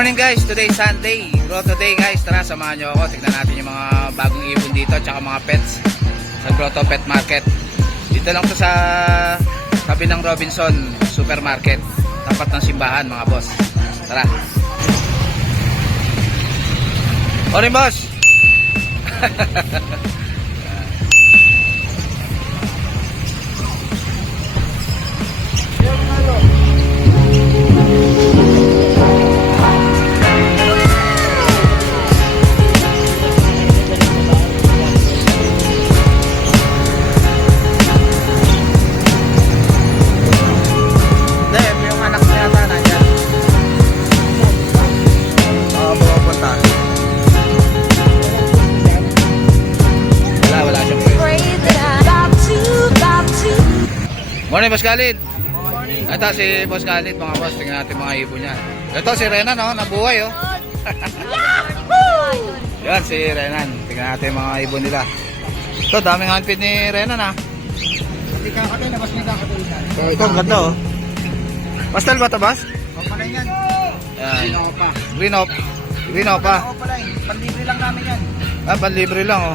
Morning guys, today is Sunday. Bro, today guys, tara samahan nyo ako. Tignan natin yung mga bagong ibon dito at saka mga pets sa Grotto Pet Market. Dito lang to sa tabi ng Robinson Supermarket, tapat ng simbahan mga boss. Tara. Morning boss. Morning, Boss Khalid. Morning. Ito si Boss Khalid, mga boss. Tingnan natin mga ibon niya. Ito si Renan, oh, nabuhay, oh. Yan, si Renan. Tingnan natin mga ibon nila. Ito, daming handpid ni Renan, ah. Hindi kakatay na, mas may kakatay na. Ito, ang ganda, oh. Pastel ba ito, boss? O pala yan. Yan. Opa. Green op. Green op, ah. O pala yan. Panlibre lang namin yan. Ah, panlibre lang, oh.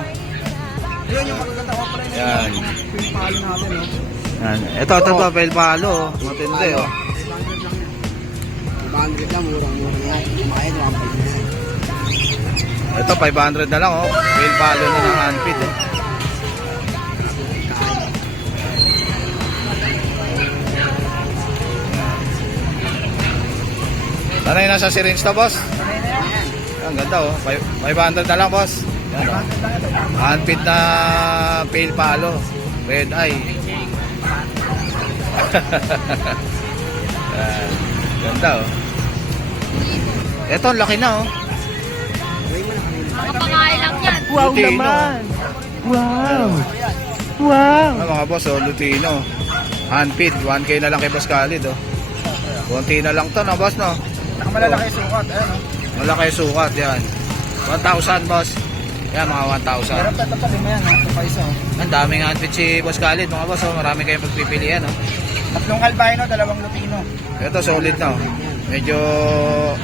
Yun yung magaganda o pala yan. Yan. Yung palo natin, no? Yan. Ito, papel palo, oh. Matindi, oh. 500 lang, murang-murang yan. Kumain, 1.5 na. Ito, 500 na lang, oh. Papel palo na ng handpid, oh. Sanay na sa syringe to, boss. Sanay na yan. Ang ganda, oh. 500 na lang, boss. Yan, oh. Handpid na pale palo. Red eye. Ganda, oh. Ito, laki na, oh. Kapakain lang yan. Wow naman. Wow. Wow. Mga boss, oh, Lutino. Handpid, 1K na lang kay Boss Khalid, oh. Konti na lang to, no, boss, no? Nakamalalaki yung sukat. Ayan, no? Malaki sukat, yan. 1,000, boss. Yan, mga 1,000. Pero tatapasin mo yan, ha? Ito pa isa, oh. Ang daming handpid si Boss Khalid, mga boss, oh. Marami kayong pagpipilian, oh. Tatlong albino, dalawang lutino. Ito, solid na, oh. Medyo,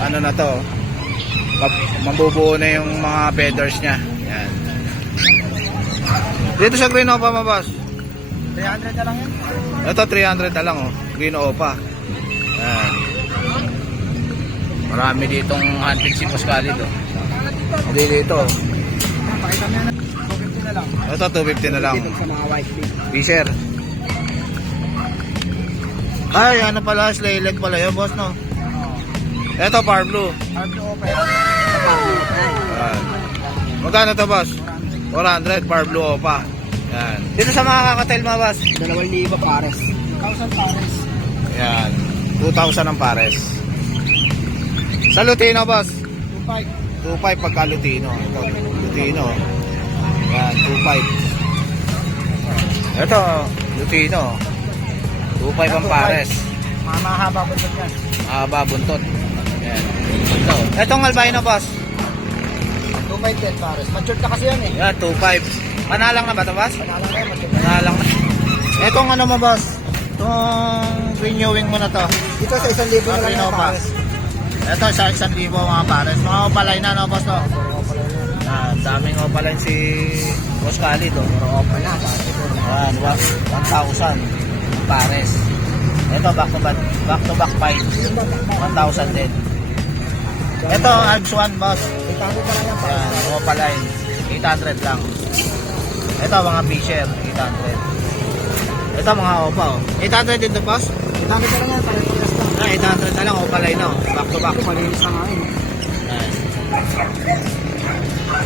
ano na to, mabubuo na yung mga feathers niya. Yan. Dito sa Green Opa, mga boss. 300 na lang yan. Ito, 300 na lang, oh. Green Opa. Yan. Marami ditong handpid si Boss Khalid, oh. Hindi dito, oh. Pakita mo yan. 250 na lang. Ito, 250 na lang. Dito sa mga white big. Fisher. Ay, ano pala, slay leg pala yun, boss, no? Ito, Par Blue. Arbio o pa yan. Yan. Magkano to, boss? 400, Par Blue Opa. Yan. Dito sa mga kakatail, mga boss. 2,000 pares. 1,000 pares. Yan. 2,000 ang pares. Sa Lutino, boss. 2,500. 2,500 pagka Lutino. Ito, Lutino. Yan, 2,500. Ito, Lutino. 2,500 ang pares. Mahaba po yan. Mahaba buntot. Yan. Ito. Itong albino, boss. 2,500 pares. Matured na kasi yan eh. Yan, 2,500. Panalang na ba ito, boss? Panalang na yan, matured na. Panalang na. Itong ano mo, boss? Itong renewing mo na to. Dito sa 1,000 na lang Reno yung pa. pares. Ito, sa 1,000 mga pares. Mga opalay na, no, boss, no? Yan, daming opalay si Boss Khalid, oh. Wala. Yan, 1,000 pares. Ito, back to back 5. 1,000 din. Ito, Alps 1, boss. Itago pa lang yan pares. Yan, opalay. 800 lang. Ito, mga Fisher, 800. Ito, mga opa, oh. 800 din to, boss? Itago pa lang yan pares. Ah, 800 na lang, opalay na, oh. Back to back. Malinis na nga yun. Yan.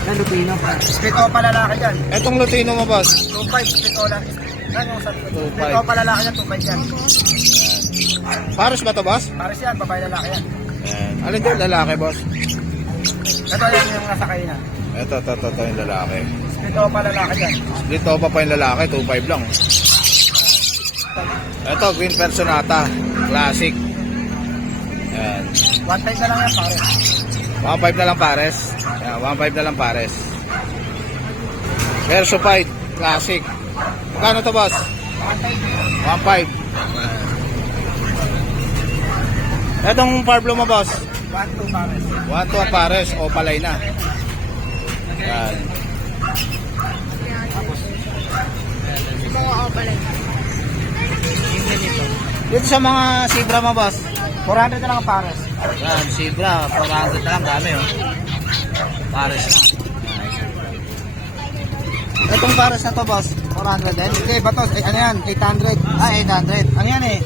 Yan, lupino pa. Split o pa lalaki yan. Etong Lutino mo, boss? 2,500 split o lang. Yan yung sabi ko. 2,500. Split o pa lalaki yan, 2,500 yan. Pares ba to, boss? Pares yan, babae lalaki yan. Alin din, lalaki, boss? Ito yan yung nasa kainan. Ito, yung lalaki. Split o pa lalaki yan. Dito pa pa yung lalaki, 2,500 lang. Ito, Green Personata. Classic. Yan. 1,500 na lang yan pares. 1,500 na lang pares. Yan, 1,500 na lang pares. Versified. Classic. Magkano to, boss? 1,500. Etong Parblo mo, boss? 1-2 pares. 1-2 ang pares, opaline na. Yan. Dito sa mga zebra mo, boss. 400 na lang ang pares. Yan, zebra, 400 na lang, dami oh. Pares na. Itong pares na to, boss. 400 din. Okay, batos. Ay, ano yan? 800. Ah, 800. Ano yan eh?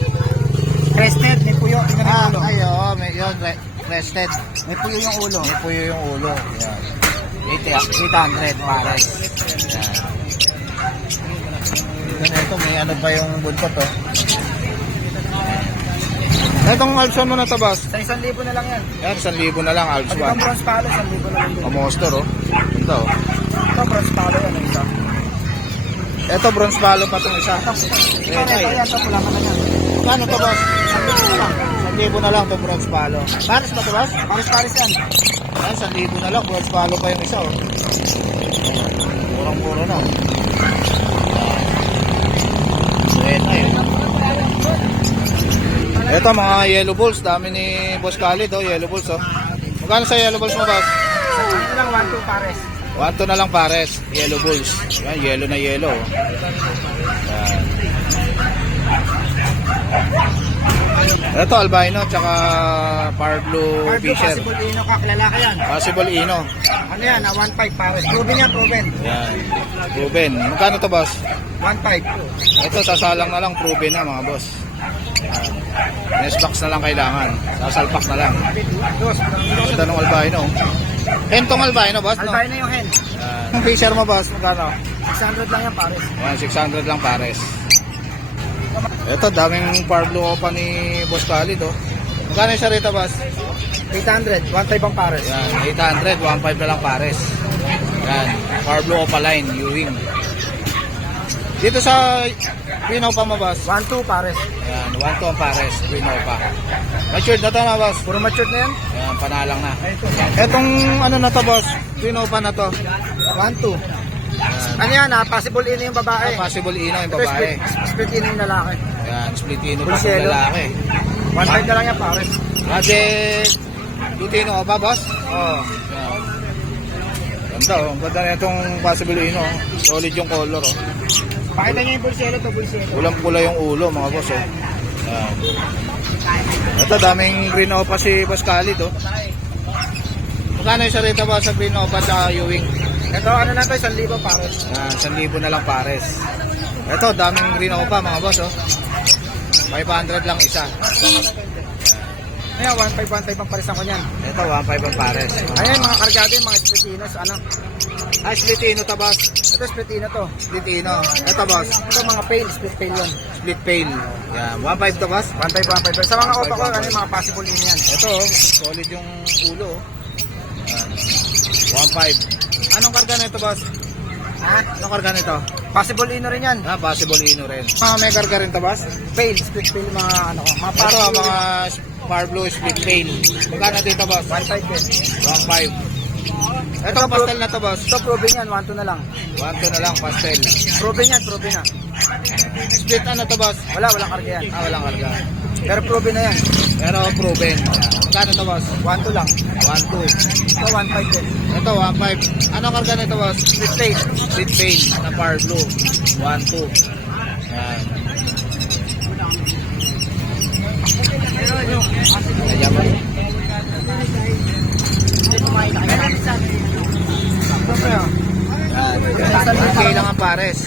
Crested, may puyo. Tingnan mo yung ulo. Ay, oo, may yun, rested. May puyo yung ulo. May puyo yung ulo. Yan. 800 pares. Yan. Ito, may ano pa yung buntot oh. Itong Alpson mo na to, boss. Sa 1,000 na lang yan. Yan, 1,000 na lang, Alps Pag 1. itong bronze palo, 1,000 na lang din. Monster oh. Ito oh. Ito, bronze palo yan. Ito. Ito, bronze palo pa itong isa. Ito, yan. Ito, pula ka na yan. Kano to, boss? 1,000 na lang. 1,000 na lang itong bronze palo. Pares ba to, boss? Pares-pares yan. Yan, 1,000 na lang. Bronze palo pa yung isa oh. Murang-mura na oh. Ito yun. Ito mga yellow balls, dami ni Boss Khalid oh, yellow balls oh. Magkano sa yellow balls mo, boss? Ito lang, 1-2 pares. 1-2 na lang pares, yellow balls. Yan, yellow na yellow. Oh. Yan. Ito albino tsaka power blue fisher. Possible ino ka, lalaki yan. Possible ino. Ano yan, 1.5 pares. Proven yan, proven. Yan. Proven. Magkano to, boss? 1.5. Ito sasalang na lang, proven na mga boss. Nest box na lang kailangan. Sasalpak na lang. Ito nung albino. Hen tong albino, boss, no? Albino yung hen. Yan. Yung fisher mo, boss, magkano? 600 lang yan pares. Yan, 600 lang pares. Ito, daming power blue opa ni Boss Khalid, oh. Magkano yung siya rito, boss? 800, 1.5 ang pares. Yan, 800, 1.5 na lang pares. Yan, power blue opa line, Ewing. Dito sa Green Opa mo, boss? 1.2 pares. Yan, 1-2 ang pares, Green Opa. Matured na to na, boss? Puro matured na yan. Yan, panalang na. Etong ano na to, boss? Green Opa na to. 1.2. Ano yan ha? Possible ino yung babae. Possible ino yung Ito, babae. split ino yung lalaki. Yan, split ino pa sa Bulselo. lalaki. 1.5 na lang yan pares. Ate, Lutino ka ba, boss? Oo. Yan. Ganda, oh. Ang ganda na itong possible ino. Oh. Solid yung color, oh. Pakita niyo yung bulselo to, bulselo. Pulang-pula yung ulo, mga boss, oh. Yan. Ito, daming green opa si Boss Khalid, oh. Magkano yung sarita ba sa green opa sa Ewing? Ito, ano na to, 1,000 pares. Yan, 1,000 na lang pares. Ito, daming green opa, mga boss, oh. 500 lang isa. Ayan, 1.5 ang pares ang kanyan. Ito, 1.5 ang pares. Ayan, mga kargado yung mga split inos, ano. Ah, split ino to, boss. Ito, split ino to. Split ino. Ito, boss. Ito, mga pale, split pale yun. Split pail. Yan, 1.5 to, boss. 1.5. Sa mga opa ko, ano yung mga possible ino yan. Ito, oh, solid yung ulo. Oh. Yan. 1.5. Anong karga nito, boss? Ha? Anong karga nito? Possible ino rin yan. Ah, possible ino rin. May karga rin to, boss? Pale, split pale, mga ano ko. Mga Ito, possible mga Power Blue split pail. Magkano dito, boss? 1.5 din. 1.5. Ito, pastel na to, boss. Ito, proven yan, 1.2 na lang. 1.2 na lang, pastel. Proven yan, proven na. Split ano to, boss? Walang karga yan. Ah, walang karga. Pero proven na yan. Pero proven. Magkano to, boss? 1.2 lang. 1.2. Ito, 1.5 din. Ito, 1.5. Anong karga nito, boss? Split pale. Split pail na Power Blue. 1.2. Yan. Ayan ba? Ito pa yan. Yan. 1K lang ang pares.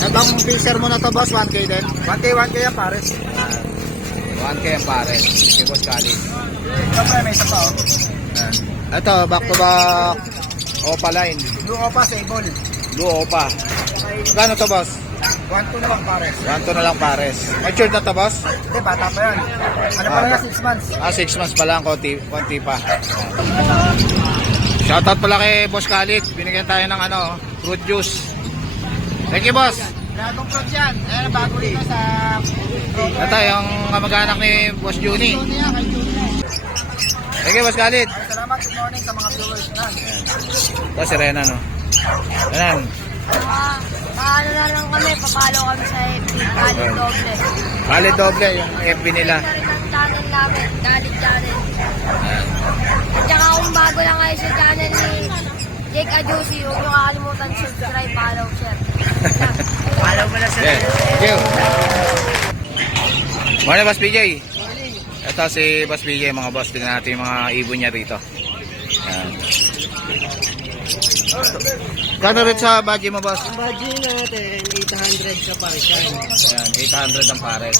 Itong fisher mo na to, boss, 1K din. 1K yan pares. 1K ang pares. Kay Boss Khalid. Ito pa, may isa pa oh. Yan. Ito, back to back Opa line. Blue opa sa ibon. Blue Opa. Magkano to, boss? 1.2 na lang pares. 1.2 na lang pares. Matured na to, boss? Hindi, bata pa yan. Ano pa lang yan, 6 months. Ah, 6 months pa lang, konti pa. Shoutout pala kay Boss Khalid. Binigyan tayo ng ano, fruit juice. Thank you, boss. Dragong fruit yan. Ayan, bago dito sa... Ito, yung kamag-anak ni Boss Juni. Thank you, Boss Khalid. Salamat, good morning sa mga viewers na. Ito, si Rena, no? Ayan. Paano na lang kami, papalo kami sa FB, Khalid Doble. Khalid Doble, yung FB nila. channel namin, Galit Channel. Ayan. At saka kung bago lang kayo sa channel ni Jake Adjusi, huwag nyo kakalimutan subscribe, follow, share. Follow mo na sa Yeah. Thank you. Morning, Boss PJ. Ito si Boss PJ, mga boss. Tingnan natin yung mga ibon niya rito. Ayan. Kano rin sa budget mo, boss? Ang budget natin, 800 sa parisan. Ayan, 800 ang pares.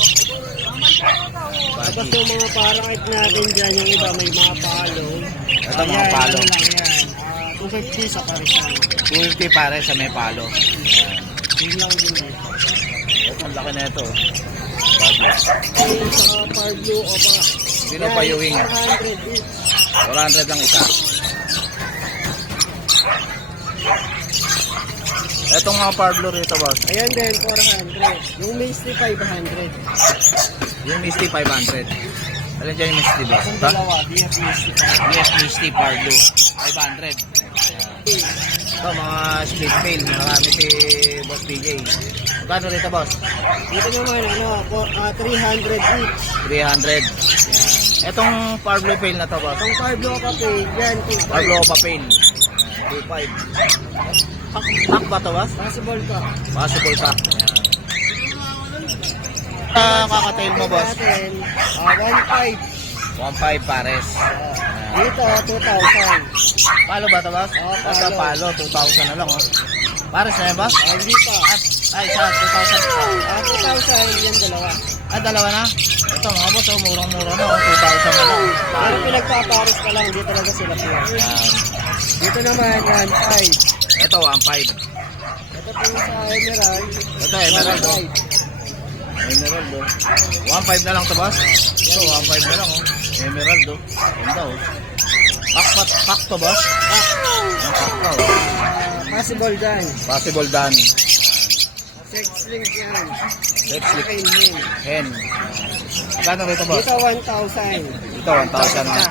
Tapos Budget. yung mga parakit natin dyan, yung iba may mga palo. Ito mga palo. Ano lang yan. 250 sa parisan. 250 pares sa may palo. Ayan. Yun lang din eh. Ito, ang laki na ito. Budget. Yung sa Parblo o pa. Sino pa yung wing? 400 each. 400 lang isa. Etong mga Parblo rito, boss. Ayan din, 400. Yung Misty, 500. Yung Misty, 500. Alin dyan yung Misty, boss? Ang Ito? dalawa, BF Misty. Yes, Misty Parblo. 500. Ito, mga split tail. Marami si Boss PJ. Magkano rito, boss? Dito naman, 300 each. 300. Yan. Etong Parblo pail na to, boss. Itong Parblo ka pay, yan, 2.5. Parblo pa pail. 2.5. Pak ba to, boss? Possible pa. Possible pa. Kakatail mo, boss? Natin, 1.5. 1.5 pares. Dito, 2,000. Palo ba ito, boss? Oo, Basta palo. palo, 2,000 na lang, oh. Pares na yan, boss? Hindi pa. Ay, isa, 2,000 isa. 2,000, yan dalawa. Dalawa na? Ito, mga boss, oh, murang-mura na, oh. 2,000 na lang. Pero pinagpapares ka lang, hindi talaga sila pure. Yan. Dito naman, 1.5. Ito, 1.5. Ito po sa Emerald. Ito, Emerald, oh. Emerald, oh. 1.5 na lang to, boss? Ito, 1.5 na lang, oh. Emerald, oh. Ganda, oh. Pak to, boss? Ang pak to, oh. Possible dyan. Possible done. Sex link yan. Let's look. Okay, yun. Hen. Magkano rito, boss? Dito, 1,000. Ito, 1,000 na.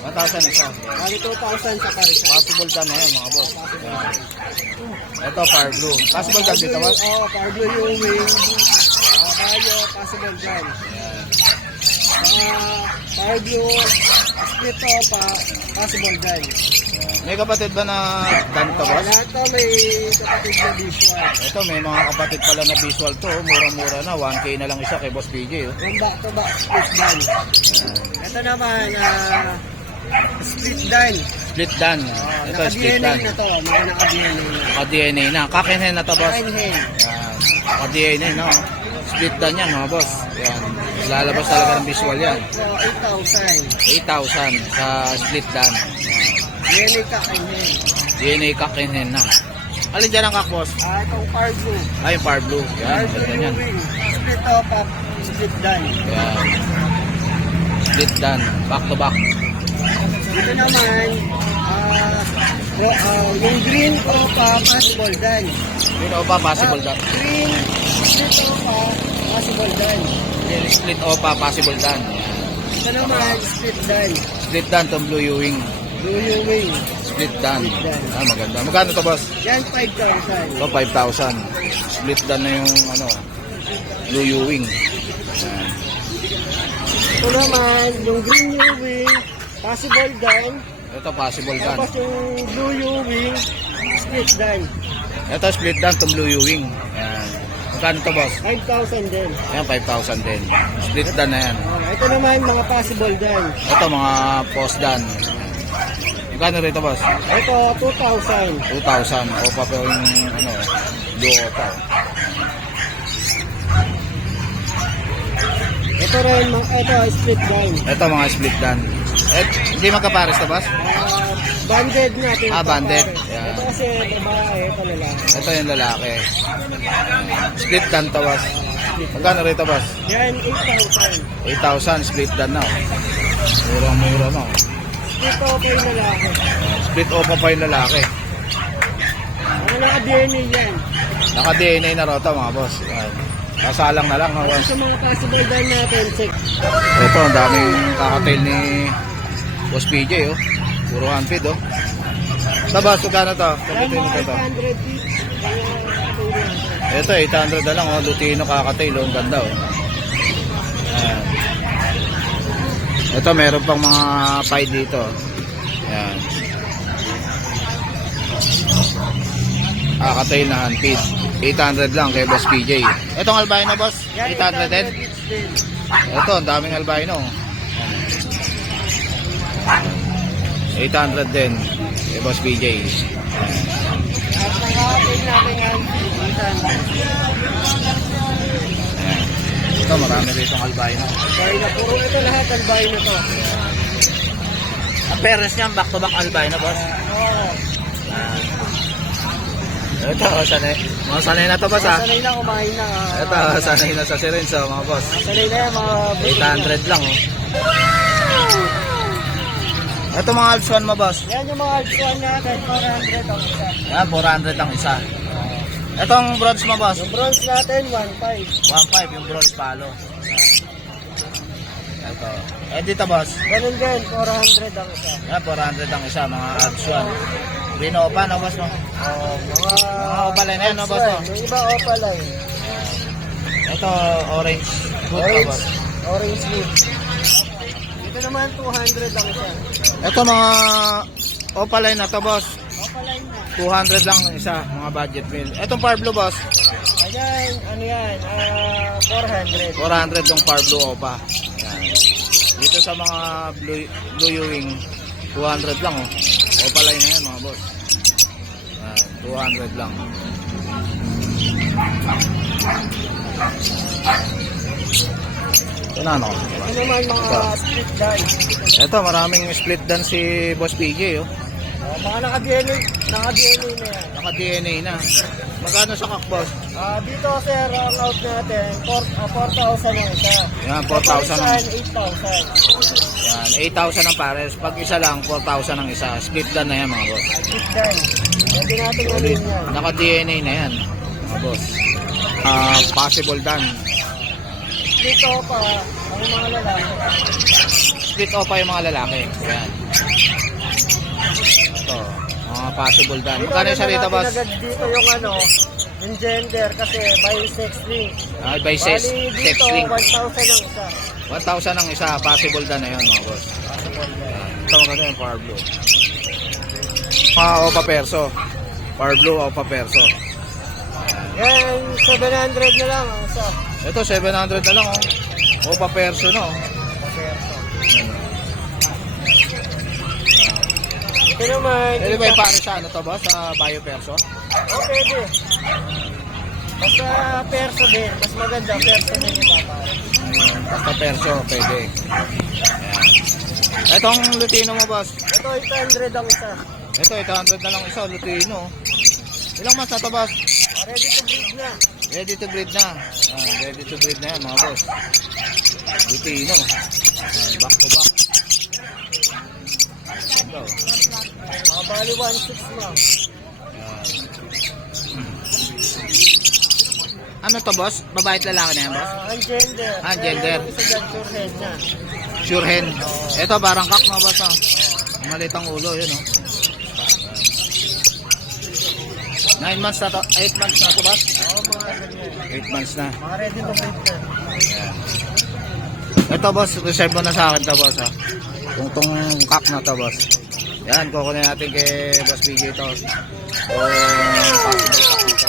1,000 isa. Bali, 2,000 sa Parisan. Possible done na yan, mga boss. Yan. Ito, Fire Blue. Possible done dito, boss? Oo, Parblo yung wing. Bayo, possible dyan. Parblo, split pa, possible dyan. May kapatid ba na done to, boss? Lahat to may kapatid na visual. Ito, may mga kapatid pala na visual to. Oh. Murang-mura na. 1K na lang isa kay Boss PJ. Oh. Yung back-to-back split dyan. Ito naman, split done. Split done. Ito, split Naka-DNA done. na to, mga naka-DNA na. Naka-DNA na. Kakinhen na to, boss. Kain hen. Yan. Naka-DNA na. Oh. Split done yan, mga boss. Yan. Lalabas talaga ng visual yan. So, 8,000. 8,000 sa split done. DNA ka kain hen. DNA kakinhen na. Alin dyan ang kak, boss? Itong Parblo. Ay, yung Fire Blue. Yan. Parblo Ganda yung yan. wing. Split up, split done. Yan. Split done. Back to back. Dito naman, yung green opa, possible done. Yun o pa, possible done. Green, split opa, possible done. Yung split o pa, possible done. Ito naman, split done. Split done tong Blue U-Wing. Blue yung wing. Split done. Split done. Ah, maganda. Magkano to, boss? Yan, 5,000. Ito, 5,000. Split done na yung, Blue U-Wing. Ito naman, yung green yung wing, possible done. Ito, possible done. Tapos yung blue yung wing, split done. Ito, split done tong Blue U-Wing. Yan. Magkano to, boss? 5,000 din. Yan, 5,000 din. Split done na yan. Ito naman, mga possible done. Ito, mga post done. Magkano rito, boss? Ito, 2,000. 2,000. Opa pa yung, Blue Opa. Ito rin, ito, split done. Ito, mga split done. Hindi magkapares to, boss? Banded natin. Banded. papares. Yeah. Ito kasi babae, ito lalaki. Ito yung lalaki. Split done to, boss. Magkano rito, boss? Yan, 8,000. 8,000 split done na. Murang-mura na. Dito po yung lalaki. Split opa pa yung lalaki. Ang naka-DNA yan. Naka-DNA na rota, mga boss. Yan. Kasalang na lang. Ito sa mga possible done natin, check. Ito, ang daming kakatail ni Boss PJ, oh. Puro handfeed, oh. Ito, boss, magkano to? Yan, Lutino mga ka to. 800 each. Ito, 800 na lang, oh. Lutino kakatail, oh. Ang ganda, oh. Ayan. Ito, meron pang mga pie dito. Ayan. Kakatail na handpid. 800 lang kay Boss PJ. Itong albino, boss? 800 din? Ito, ang daming albino. 800 din kay Boss PJ. At nakakapin natin yan. Ito, marami dito ang albino. Albino. Puro ito lahat albino to. Ang parents niya, back-to-back albino, boss. Oo. Ito, sanay. Mga sanay na to, boss, ha? Sanay na kumain na. Ito, sanay na sa sirenso, mga boss. Sanay na yan mga 800 lang, oh. Ito mga Alps 1 mo, boss. Yan yung mga alpsuan natin. 400 ang isa. Yan, 400 lang isa. Itong bronze mo, boss. Yung bronze natin, 1.5. 1.5 yung bronze palo. Ito. Eh, dito, boss. Ganun din, 400 ang isa. Yan, 400 lang isa, mga Alps 1. Rinopa, no, boss, no? Mga opalay na yan, no, boss, no? Yung iba opalay. Ito, orange. Good pa, boss. Orange leaf. Ito naman, 200 ang isa. Ito, mga opalay na to, boss. Opalay na. 200 lang ang isa, mga budget meal. Itong Par Blue, boss. Ayan, ano yan, 400. 400 yung Par Blue Opa. Yan. Dito sa mga Blue Ewing, 200 lang, oh. Opalay na yan, mga boss. Yan, 200 lang. Ito na, ano? Ito naman mga split dye. Ito, maraming split dan si Boss PJ, oh. Mga naka-DNA na yan. Naka-DNA na. Magkano sa kak, boss? Dito sir, ang out natin, 4,000 ang isa. Yan, 4,000 ang... 8,000. Yan, 8,000 ang pares. Pag isa lang, 4,000 ang isa. Split dan na yan, mga boss. Split dye. Pwede natin gawin yan. Naka-DNA na yan, mga boss. Possible dan. Dito pa, ang mga lalaki. Split opa yung mga lalaki. Yan. Ito, mga possible dan. Magkano isa dito, boss? Dito yung ano, yung gender kasi by sex link. By sex Bali dito, link. 1,000 ang isa. 1,000 ang isa. Possible dan na yun, mga boss. Ito, magkano yung Power Blue. Mga opa perso. Power Blue, opa perso. Yan, 700 na lang ang isa. Ito, 700 na lang, oh. Opa perso, no? Ito naman. Pwede ba yung pare sa ano to, boss? Sa bio perso? Pwede. Basta perso din. Mas maganda, perso din yung papare. Basta perso, pwede. Ayan. Itong Lutino mo, boss. Ito, 800 ang isa. Ito, 800 na lang isa, Lutino. Ilang months na to, boss? Ready to breed na. Ready to breed na. Ready to breed na yan, mga boss. Lutino. Back to back. Ito. Bali 1,600 lang. Ano to, boss? Babae at lalaki na yan, boss? Ang gender. Ang gender. Yung isa dyan, sure head na. Sure hen. Ito, barang kak, mga boss, oh. Malit ang ulo, yun, oh. 9 months na to, 8 months na to, boss? Oo, mga ganyan. 8 months na. Mga ready to breed na. Ito, boss, reserve mo na sa akin to, boss, ha. Tong kak na to, boss. Yan, kukunin natin kay Boss PJ to. Possible kak na to.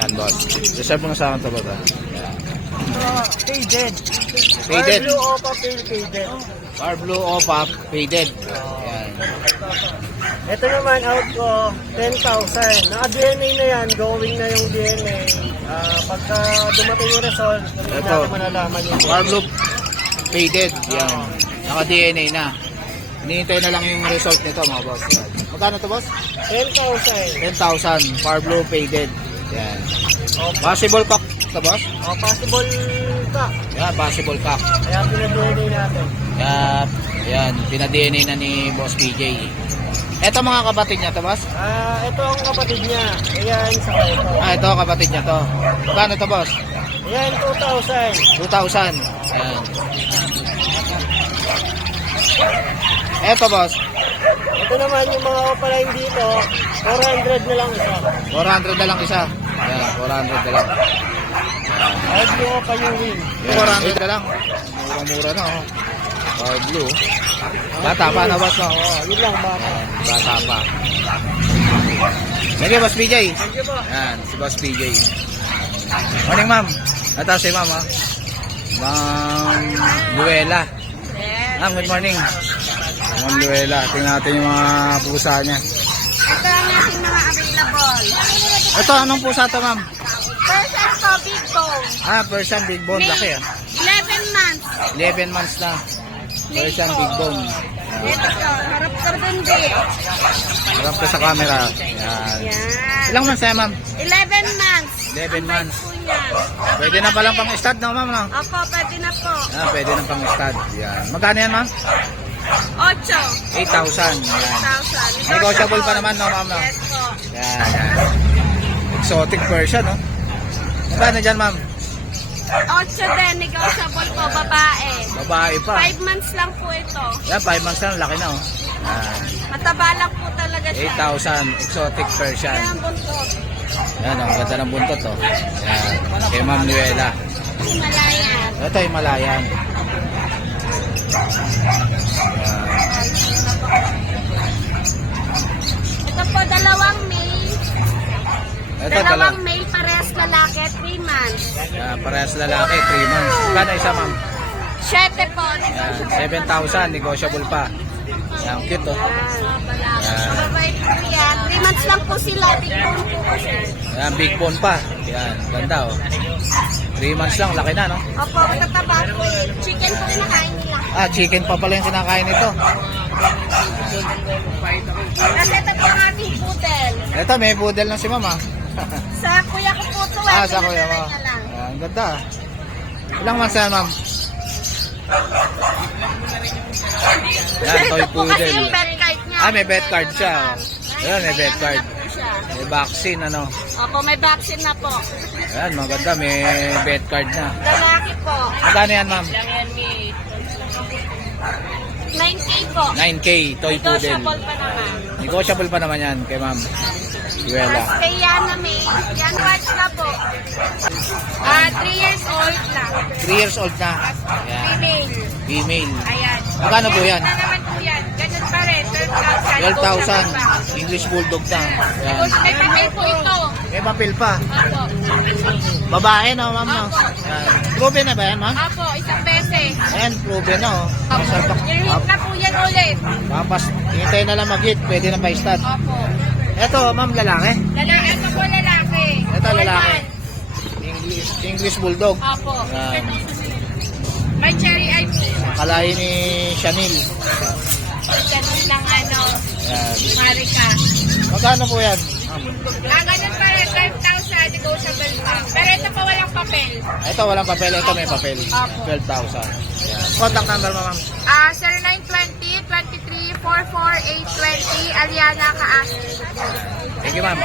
Yan, boss. Reserve mo na sa akin to, boss, ha. Faded. Faded. Blue Opa faded. Par Blue Opa, faded. Yan. Ito naman out ko 10,000. Naka-DNA na yan, going na yung DNA. Pagka dumating yung result, hindi Ito. natin malalaman yung Par Blue, faded. Yan. Naka-DNA na. Hinihintay na lang yung result nito, mga boss. Yan. Magkano to, boss? 10,000. 10,000. Par Blue, faded. Yan. Possible cock to, boss? Possible ka. Yan, possible cock. Kaya pinag-DNA natin. Yan, pinadna na ni Boss PJ. Ito mga kapatid niya to, boss? Ito ang kapatid niya. Ayan, sa ito. Ito kapatid niya to. Magkano to, boss? Ayan, 2,000. 2,000. Ayan. Ito, boss. Ito naman yung mga opaline dito, 400 na lang isa. 400 na lang isa. Ayan, 400 na lang. Blue o Payuwing. Yan, 8 na lang. Murang-mura na, oh. Power blue. Bata pa na, boss, no? Yun lang ba? Bata pa. Thank you, Boss PJ. Thank you po. Yan, si Boss PJ. Morning, ma'am. Ito si ma'am, ha? Ma'am Luella. Ma'am, good morning. Ma'am Luella. Tingnan natin yung mga pusa niya. Ito ang ating mga available. Ito, anong pusa to, ma'am? Persian to, big bone. Persian Big Bone. Laki, ah. 11 months. 11 months na. Persian Big Bone. Ito to, harap ka dun din. Harap ka sa camera. Yan. Yan. Ilang months na, ma'am? 11 months. 11 months. Po niyan. Pwede na palang pang stud, no, ma'am? No? Opo, pwede na po. Pwede na pang stud. Yan. Magkano yan, ma'am? 8. 8,000. Yan. 1,000. Negotiable pa naman, no, ma'am? No? Yes po. Yan, yan. Exotic Persian, no? Magkano dyan, ma'am? 8 din, negotiable po, babae. Babae pa. 5 months lang po ito. Yan, 5 months lang. Laki na, oh. Yan. Mataba lang po talaga siya. 8,000. Exotic Persian. Yan, buntot. Yan, ang ganda ng buntot, oh. Yan. Kay Ma'am Nuela. Himalayan. Ito, Himalayan. Yan. Ito po, dalawang male. Ito, Dalawang male, parehas lalaki, 3 months. Yan, parehas lalaki, 3 months. Magkano isa, ma'am? 7 po. Yan, 7,000. Negotiable pa. Yan, cute, oh. Yan. Mababait po yan. 3 months lang po sila. Big bone po kasi. Yan, big bone pa. Yan, ganda, oh. 3 months lang, laki na, no? Opo, matataba po eh. Chicken po kinakain nila. Chicken pa pala yung kinakain nito. Kasi ito po ang ating poodle. Ito, may poodle na si mama. Sa kuya ko po ito eh. Sa kuya mo. Pinadala niya lang. Ang ganda. Ilang months yan, ma'am? Yan, toy Ito po kasi poodle. yung bed card niya. May bed card siya, oh. Ayan, may bed card. na po siya. May vaccine, ano. Opo, may vaccine na po. Ayan, maganda. May bed card na. Lalaki po. Magkano yan, ma'am? 9K po. 9K, toy poodle. Negotiable pa naman. Negotiable pa naman yan kay ma'am. Yuela. Kay Yana May. Yan watch na po. 3 years old na. 3 years old na. Ayan. Female. Female. Ayan. Magkano po yan? Na naman po yan. Ganun pa rin. 12,000. English Bulldog na. Ayan. May papel po ito. May papel pa. Apo. Babae na, ma'am. No? Ayan. Proven na ba yan, ma'am? Apo, isang beses. Ayan, proven na, oh. Apo. Yung na po yan ulit. Papas, hintay na lang mag-hit. Pwede na pa-stud. Apo. Ito, ma'am, lalaki. Lalaki. Ito po lalaki. Ito, lalaki. One. English Bulldog. Apo. Ayan. May cherry eye po. Kalahi ni Chanel. Ganun lang Ayan. Marika. Magkano po yan? Ma'am? Ganun pa rin. 5,000 negotiable pa. Pero ito pa walang papel. Ito, walang papel. Ito, may papel. Apo. 12,000. Ayan. Contact number mo, ma'am. 0920-23-44820 Aliana Kaas. Thank you, ma'am.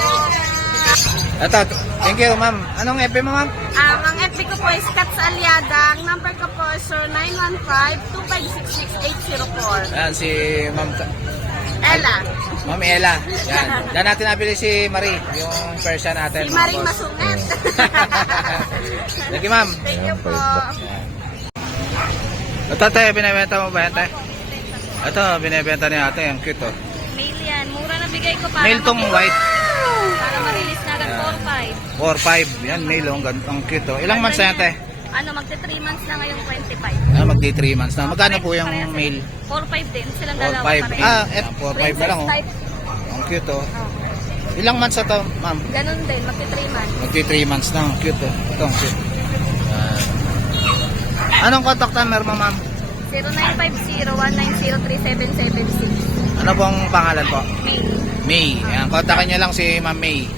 Ito, thank you, ma'am. Anong FB mo, ma'am? Ang FB ko po is Cats Aliada. Ang number ko po is 0915-2566-804. Ayan, si ma'am. Ella. Ma'am Ella. Yan. Yan natin nabili si Marie, yung Persian natin. Si mga Maring boss. Masungit. Thank you, ma'am. Thank you po. Ito, tayo, binibenta mo ba yan, tayo? Ito, binibenta ni ate. Ang cute, oh. Mail yan. Mura na bigay ko para Mail tong white. Para ma-release na agad 4-5. 4-5. Yan, mail, oh. Ang cute, oh. Ilang months na yan, tayo? Magte 3 months na ngayong 25. Magdi 3 months na. Magkano po yung mail? 4-5 din. Silang dalawa 4-5. pareho. 4-5 na lang, oh. Type. Ang cute, oh. Ilang months na to, ma'am? Ganun din. Magte 3 months. Magdi 3 months na. Ang cute, oh. Ito, ang cute. Anong contact number mo, ma'am? 0950-190-3776. Ano pong pangalan po? Mail. May. Ayan, kontakin niyo lang si Ma'am May.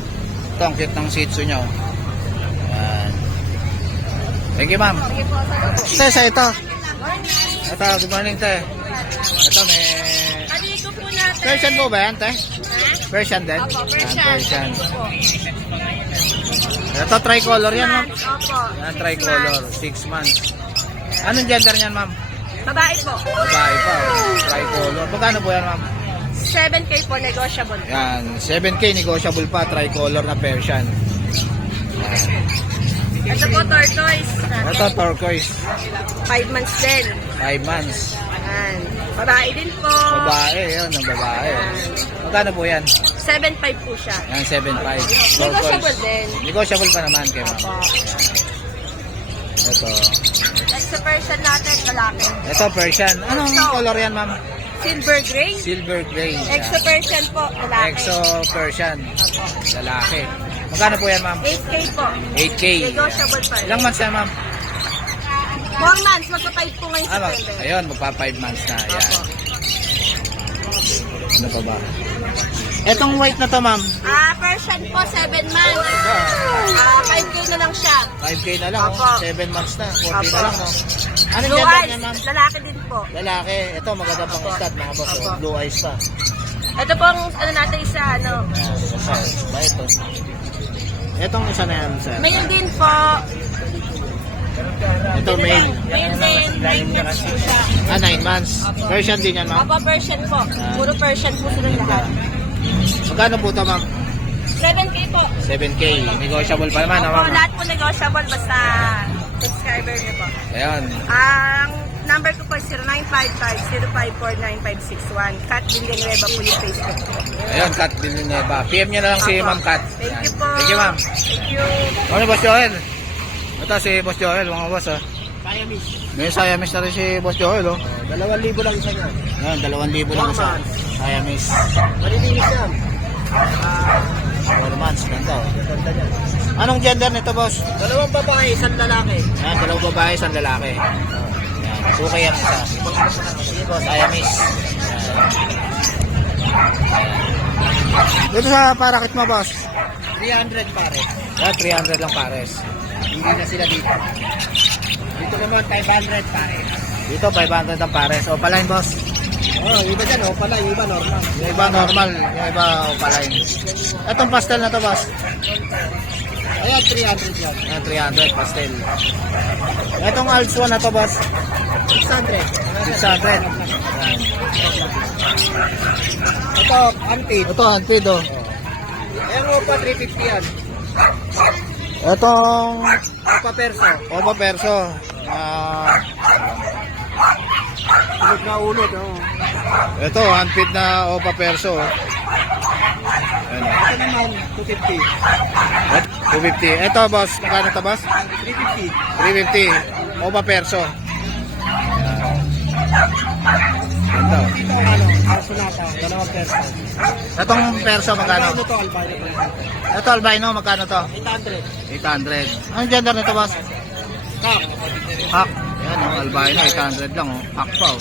Ito, ang cute ng Shih Tzu niyo. Ayan. Thank you, ma'am. Sige po. Te, sa ito. Morning. Ito, good morning, te. Ito, may... Aligo po natin. Persian po ba yan, te? Persian din? Opo, Ayan, Persian. Persian. Aligo po. Ito, tricolor yan, ma'am. Opo. Ayan, tricolor. 6 months. Anong gender niyan, ma'am? Babae po. Babae pa. Oh. Tricolor. Magkano po yan, ma'am? 7K po, negotiable. Yan, 7K negotiable pa, tricolor na Persian. Yan. Ito po, tortoise. Ito, turquoise. 5 months din. 5 months. Ayan. Babae din po. Babae, yun, ang babae. Magkano po yan? 7.5 po siya. Yan, 7.5. Negotiable din. Negotiable pa naman kay ma'am. Opo. Ito. Next sa Persian natin, lalaki. Ito, Persian. Anong color yan, ma'am? Silver gray. Silver gray. Exo Persian po, lalaki. Exo Persian. Opo. Lalaki. Magkano po yan, ma'am? 8K po. 8K. Negotiable pa rin. Ilang months yan, ma'am? 4 months, magpa-5 po ngayon sa September. Ayun, magpa 5 months na. Yan. Opo. Ano pa ba? Etong white na to, ma'am. Persian po, 7 months. 5K na lang siya. 5K na lang, Opo. 7 months na. 40 Opo. na lang, no? Anong Blue gender eyes, niya, ma'am? lalaki din po. Lalaki. Ito, maganda pang stud, mga boss. Opo. Oh. Blue eyes pa. Ito po ang ano natin isa, ano. Ba ito? Etong isa na yan, sir. Male din po. Ito, male. Male din, 9 months po siya. 9 months. Persian din yan, ma'am. Opo, Persian po. Puro Persian po silang lahat. Magkano po ito, ma'am? 7K po. 7K. Negotiable pa naman, Opo, ma'am. lahat po negotiable basta subscriber niyo po. Ayan. Ang number ko po is 0955-0549561. Kat Villanueva po yung Facebook ko. Ayun, Kat Villanueva. PM nyo na lang si Opo. Ma'am Kat. Thank you po. Thank you, ma'am. Thank you. Ano, Boss Joel? Ito si Boss Joel, mga boss, ha. Siamese. May Siamese na rin si Boss Joel, oh. 2,000 lang isa niya. Ayan, 2,000 lang isa. Siamese. Malilinis yan. 4 months, ganda, oh. Ganda niya. Anong gender nito, boss? 2 babae, 1 lalaki. Ayan, 2 babae, 1 lalaki. Ayan, okay yan isa. Sige, boss, Siamese. Dito sa parakit mo, boss. 300 pare. Ayan, 300 lang pares. Hindi na sila dito. Dito naman 500 pare. Dito, 500 ang pares. O, palain, boss. Oh, iba dyan oh, pala, iba normal. Yung iba normal, yung iba palain. Itong pastel na to, boss. Ayan, 300 yan. Ayan, 300 pastel. Itong Alps 1 na to, boss. 600. 600. Ito, antique. Ito, handpid, oh. Ayan mo pa, 350 yan. Itong Opa perso. Opa Perso. Tulog na ulod, oh. Ito, handpid na Opa Perso. Oh. Ayan. Ito naman, 250. 250. Ito, boss. Magkano ito, boss? 350. 350. Opa Perso. Ganda, oh. Ito, ano, Arsunata, 2 perso. Itong Perso, magkano? Ano to, albino? Ito, albino, magkano to? 800. 800. Anong gender nito, boss? Kap. Hak. Yan, oh, albino, 800 lang, oh. Hak pa, oh.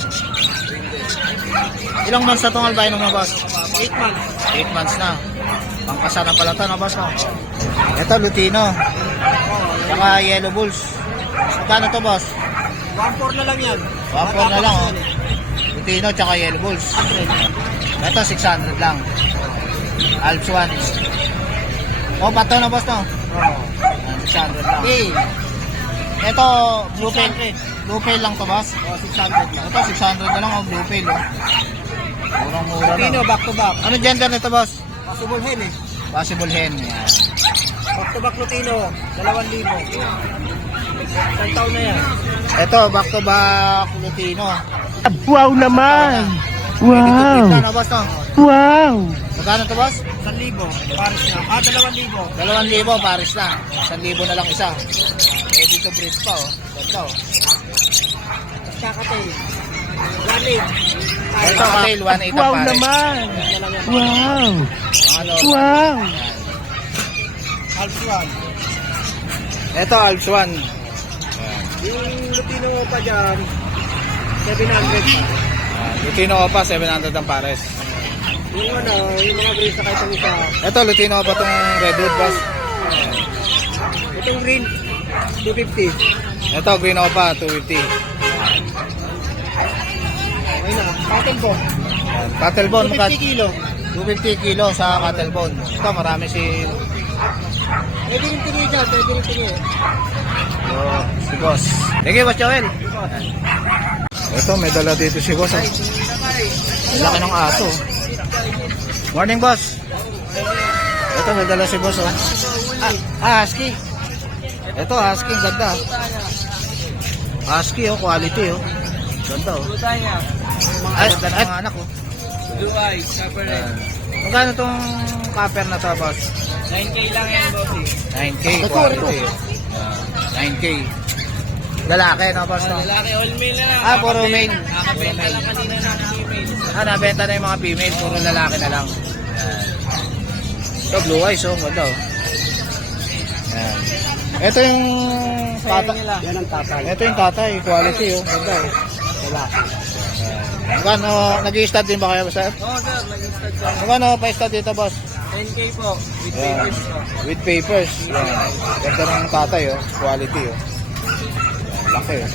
Ilang months na itong albino mo, boss? 8 months. 8 months na. Pangkasanan pala ito, no, boss, no? Ito, Lutino. Saka Yellow Bulls. Magkano to, boss? 1.4 na lang yan. 1.4 na lang, oh. Lutino, tsaka Yellow Bulls. Ito, 600 lang. Alps 1. Oh, pato na, boss, no? Oo. 600 lang. Ito, Blue Pail. Blue Pail lang to, boss? Oh, 600 lang. Ito, 600 na lang, oh, Blue Pail, oh. Murang-mura Pino, na. back to back. Ano gender nito, boss? Possible hen eh. Possible hen. Yan. Back to back Lutino, 2,000. Isang taon na yan. Ito, back to back Lutino. Wow naman! Wow! Wow! Na, boss, no? Wow! Magkano to, boss? 1,000. Paris na. 2,000. 2,000, Paris na. 1,000 na lang isa. Ready to breed pa, oh. Ganda, oh. Tapos kakatay. 1,800. Ito, tail, 1.8 ang Wow pares. naman! Yan lang yan. Wow! Ano? Wow! Alps 1. Ito, Alps 1. Yung Lutino mo pa dyan, 700 pa. Lutino pa, 700 ang pares. Yung ano, yung mga grades na kahit ang isa. Ito, Lutino pa itong Redwood, boss. Itong green, 250. Ito, Green Opa, 250. Okay na. Pattern ko. Cattle bone, 250 kilo. 250 kilo sa cattle bone. Ito, marami si Pwede rin tingin dyan, pwede rin tingin. si boss. Sige, boss Joel. Ito, may dala dito si boss. Oh. Ang laki ng aso. Morning, boss. Ito, may dala si boss. Oh. Husky. Ito, husky, ganda. Husky, oh, quality, oh. Ganda, oh. Buta niya. Ay, mga anak, oh. Blue eyes, copper red. Magkano tong copper na to, boss? 9K lang yan, bossy. 9K, quality. 9K. Lalaki, no, boss, no? Lalaki, all male na lang. Ah, puro male. Nakabenta lang kanina ng female. Ah, nabenta na yung mga female, puro lalaki na lang. Yan. Ito, blue eyes, oh, ganda, oh. Yan. Ito yung tatay. Yan ang tatay. Ito yung tatay, quality, oh. Ganda, oh. Lalaki. Magkano, nag-i-stud din ba kayo, sir? Oo, sir. Nag-stud ka. Magkano pa-stud dito, boss? 10K po. With Yan. papers po. With papers. Yan. Ganda ng tatay, oh. Quality, oh. Yan. Laki, oh.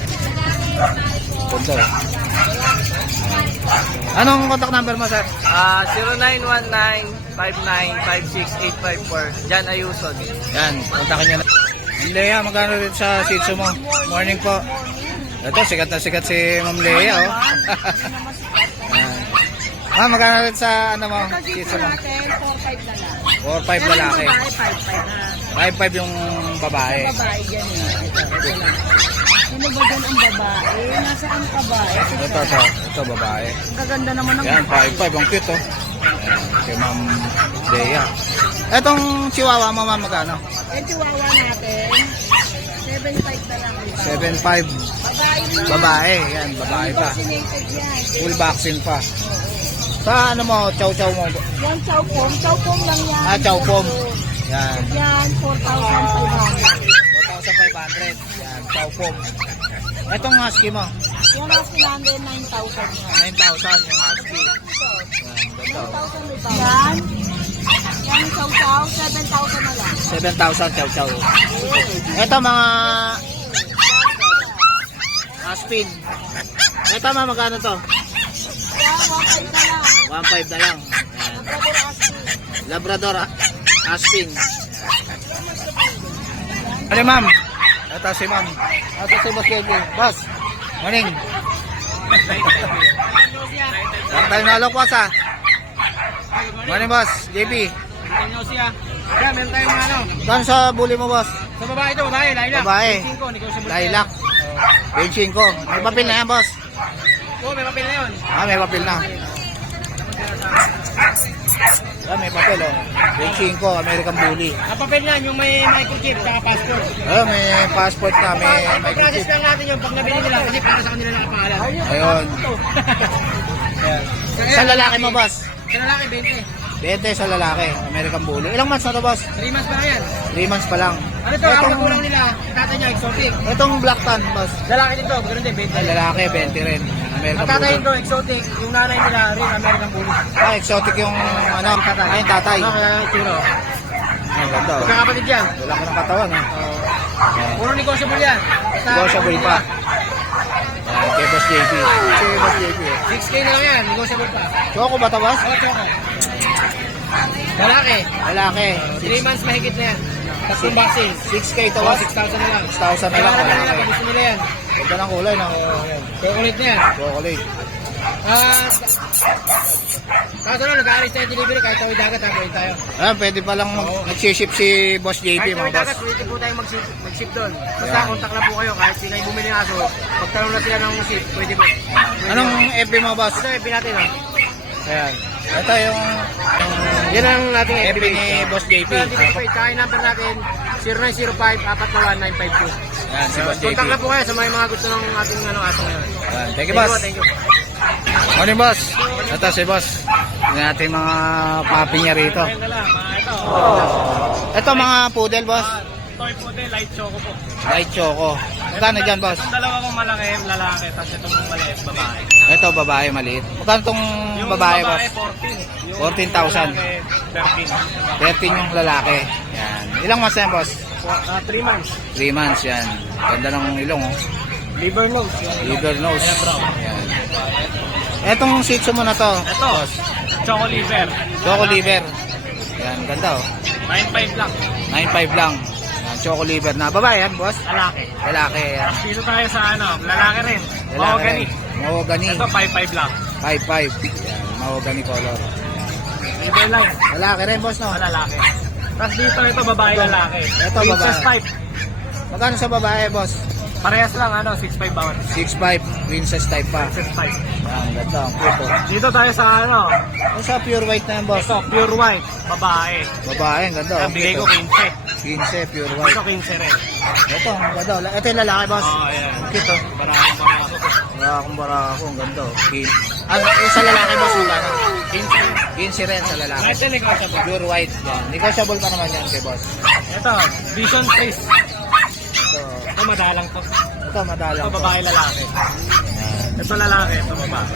Ganda, oh. Anong contact number mo, sir? 0919-5956-854. Jan Ayuson. Yan, kontakin nyo na. Lea, magkano rin sa Shih Tzu mo? Morning po. Ito, sikat na sikat si Ma'am Lea, oh. Yan. Magkano rin sa, ano mo, Shih Tzu mo? 4-5 lalaki. 5-5 yung babae. Babae dyan eh. Ano ba dyan ang babae? Nasaan ka ba? Ito, babae. Ang gaganda naman ng Yan, 5-5, ang cute, oh. Yan, kay Ma'am Lea. Etong chihuahua mo, ma'am, magkano? Eh, chihuahua natin. 7.5 na lang. 7-5. Babae rin yan. Babae, yan, babae pa. Vaccinated yan. Full vaccine pa. Sa ano mo, chow-chow mo? Yan, chow pom. Chow pom lang yan. Ah, chow pom. Yan. Yan, 4,500. 4,500. Yan, chow pom. Etong husky mo, Yan, husky natin, 9,000 yan. 9,000 yung husky. Yan, ganda, oh. 9,000 diba? Yan. Yan, chow-chow, 7,000 na lang. 7,000 chow-chow. Ito mga Aspin. Ito mga magkano to? Yan, 1,500 na lang. 1,500 na lang. Ayan. Labrador husky. Labrador Aspin. Ano ma'am? Ito si ma'am. Ito si Boss JB. Boss, morning. Lang tayo nalokwas ha. Morning boss, JB. Ano siya? Kaya, meron tayong mga ano. Saan sa buli mo boss? Sa babae ito, babae. Lilac. Babae. 25, negotiable. Lilac. 25. May papel na yan boss. Oo, may papel na yun. Ah, may papel na. Ah, may papel oh. 25, American Bully. Ang papel niyan, yung may microchip saka passport. Ah, may passport na, may Pag-process microchip. lang natin yung pag nabili nila kasi para sa kanila nakapangalan. Ayun. Sa lalaki mo boss? Sa lalaki, 20. 20 sa lalaki, American Bully. Ilang months na to boss? 3 months pa lang yan. 3 months pa lang. Ano to, ang magulang nila, tatay niya, exotic. Itong black tan boss. Lalaki din to, ganun din, 20. Ay, lalaki, 20 rin. American Ang tatay Bully. nito, exotic. Yung nanay nila rin, American Bully. Ah, exotic yung ano, ay tatay. Ano kaya itsura? Ang ganda oh. Magkakapatid yan. Wala ko ng katawan ha. Puro negotiable yan. Basta- Negotiable pa. Yan, kay Boss JP. Kay Boss JP. 6K na lang yan, negotiable pa. Choco ba to boss? Oo, Choco. Lalaki. Lalaki. 3 months mahigit na yan. Tatlong vaccine. 6K to Oo, boss. 6,000 na lang. 6,000 na lang. Kailangan nila, Lalaki. pag gusto nila yan. Ito ng kulay ng Chocolate na yan. chocolate. Kaso lang, nag-aalis tayo delivery kahit tawid dagat, gawin tayo. Ah, pwede pa lang nag-ship si Boss JP Kahit mga tawid boss. dagat, pwede po tayong mag-ship doon. Basta Ayan. contact lang po kayo, kahit sila yung bumili ng aso, pagtanong na sila ng ship, pwede po. Anong FB mo boss? Ito, FB natin, oh. Ayan. Ito yung Yan ang ating FB ni Boss JP. Tsaka yung number natin, 0905-419-552. Yan, si Boss JP. Contact lang po kayo sa mga gusto ng ating aso ngayon. Ayan. Thank you boss. Thank you. Morning boss. Ito si boss. Yung ating mga papi niya rito. Ito mga poodle boss. Toy puti, light choco po. Light choco. Magkano dyan boss? Ang dalawa kong malaki, lalaki, tapos itong maliit, babae. Ito babae maliit. Magkano tong Yung babae boss? 14. Yung 14,000. lalaki, 13 yung lalaki. Yan. Ilang months na yan boss? 13. 3 months. 3 months yan. Ganda ng ilong oh. Liver nose. Liver nose. Yan. Etong Shih Tzu mo na to. Ito, choco liver. Choco liver. Yan, ganda oh. 9.5 lang. 9.5 lang. Yan, choco liver na. Babae yan boss? Lalaki. Lalaki yan. Dito tayo sa lalaki rin. Lalaki. Mahogany. 5.5 lang. 5.5. Yan, mahogany color. Liver line. Lalaki rin boss no? Lalaki. Tapos dito, ito babae lalaki. Ito, babae. Princess type. Magkano sa babae, boss? Parehas lang, 6'5 bawat. 6'5", princess type pa. 6'5. Yan, ganda. Ang cute, oh. Dito tayo sa Ano sa pure white na yan, boss? ito, pure white, babae. Babae, ang ganda. Ang Ang bigay ko cute, 15. 15, pure Ito white. 15 rin. Ito, ang ganda. Ito yung lalaki, boss. Ayan. Ang cute, oh. Maraming ako. Barakong barako, ang ganda, oh. Yung sa lalaki, boss, magkano? 15 rin sa lalaki. Ito, negotiable. Pure white. Yan. Negotiable pa naman yan kay boss. Ito, Vision Face. Ito, Ito, madalang to. ito madalang. Ito, babae, lalaki. Ito, lalaki. Ito, babae.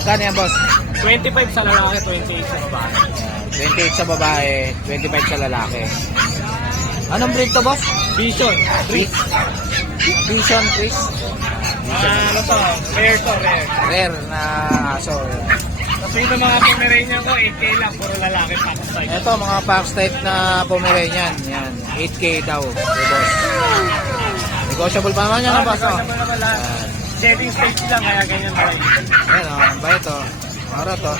Kano yan, boss? 25 sa lalaki, 28 sa babae. 28 sa babae, 25 sa lalaki. Anong breed to, boss? Vision. Vision, Chris. Ano to? Rare to, rare. Rare na aso. Kasi ito mga Pomeranian ko, 8K lang. Puro lalaki, pack size. Ito, mga fox type na Pomeranian. Yan, 8K daw, kay boss. Negotiable pa naman yan, boss, oh. Shedding stage lang, kaya ganyan tayo. Yan, oh, ang bait, oh. Mara to.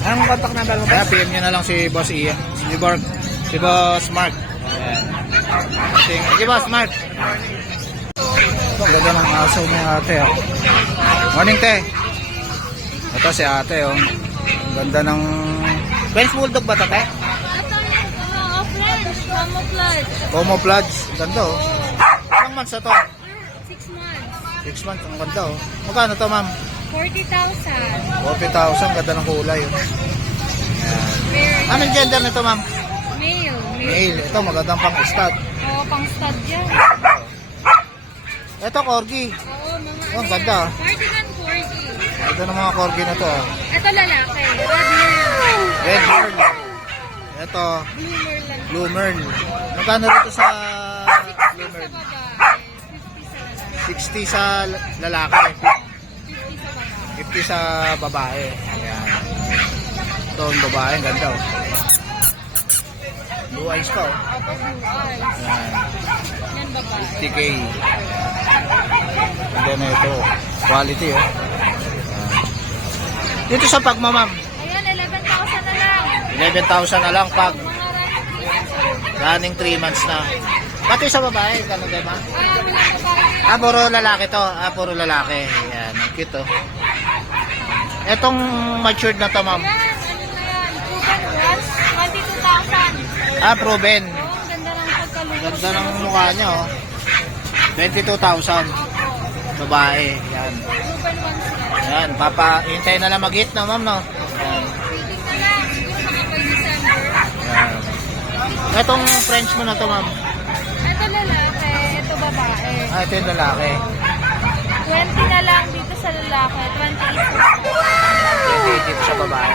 Anong contact number mo? Kaya PM nyo na lang si Boss Ian. Si Boss Mark. Ayan. Sige, Boss Mark. Ito, ang ganda ng aso ni ate, oh. Morning, te. Ito si ate, oh. Ang ganda ng... French Bulldog ba ito, te? French, camouflage. Camouflage. Ang ganda, oh. Ilang months na to? 6 months. 6 months. Ang ganda, oh. Magkano to, ma'am? 40,000. 40,000. Ganda ng kulay, oh. Ayan. Very Anong gender nito, ma'am? male. Male. Ito, magandang pang-stud. Oo, pang stud yan. Ito, corgi. Oo, mga Oh, ang ganda, ah. Cardigan 40. Ito ng mga corgi na to, ah. Ito lalaki. Red merl. Red Pearl. Ito, Blue merl lang. Blue Merl. Magkano rito sa Blue Sa Merl? babae. 50 sa lalaki. 60 sa lalaki. 50 sa 50 sa babae. babae. Ayan. Ito ang babae. Ang ganda, oh. Blue eyes pa, oh. Opo, blue eyes. Ayan. Yan babae. 50K. Ganda na ito. Quality, oh. Ayan. Dito sa pagma, ma'am. Ayan, 11,000 na lang. 11,000 na lang pag Mga running running 3 months na. Pati sa babae, gano'n din, ma'am? walang babae. Puro lalaki to. Puro lalaki. Ayan, ang cute, oh. Etong matured na to, ma'am. Ayan, ano na yan? Proven once, 22,000. Proven. Oo, ang ganda ng pagkalulog. Ganda ng mukha niya, oh. 22,000. Babae. Yan. Proven once yan. Ayan, hintayin na lang mag-hit na, ma'am, no? Ayan. Piling na lang, siguro mga by December. Ayan. Etong French mo na to, ma'am. Ito lalaki, ito babae. Ito yung lalaki. 20 na lang dito sa lalaki, 28 sa babae. 28 dito sa babae.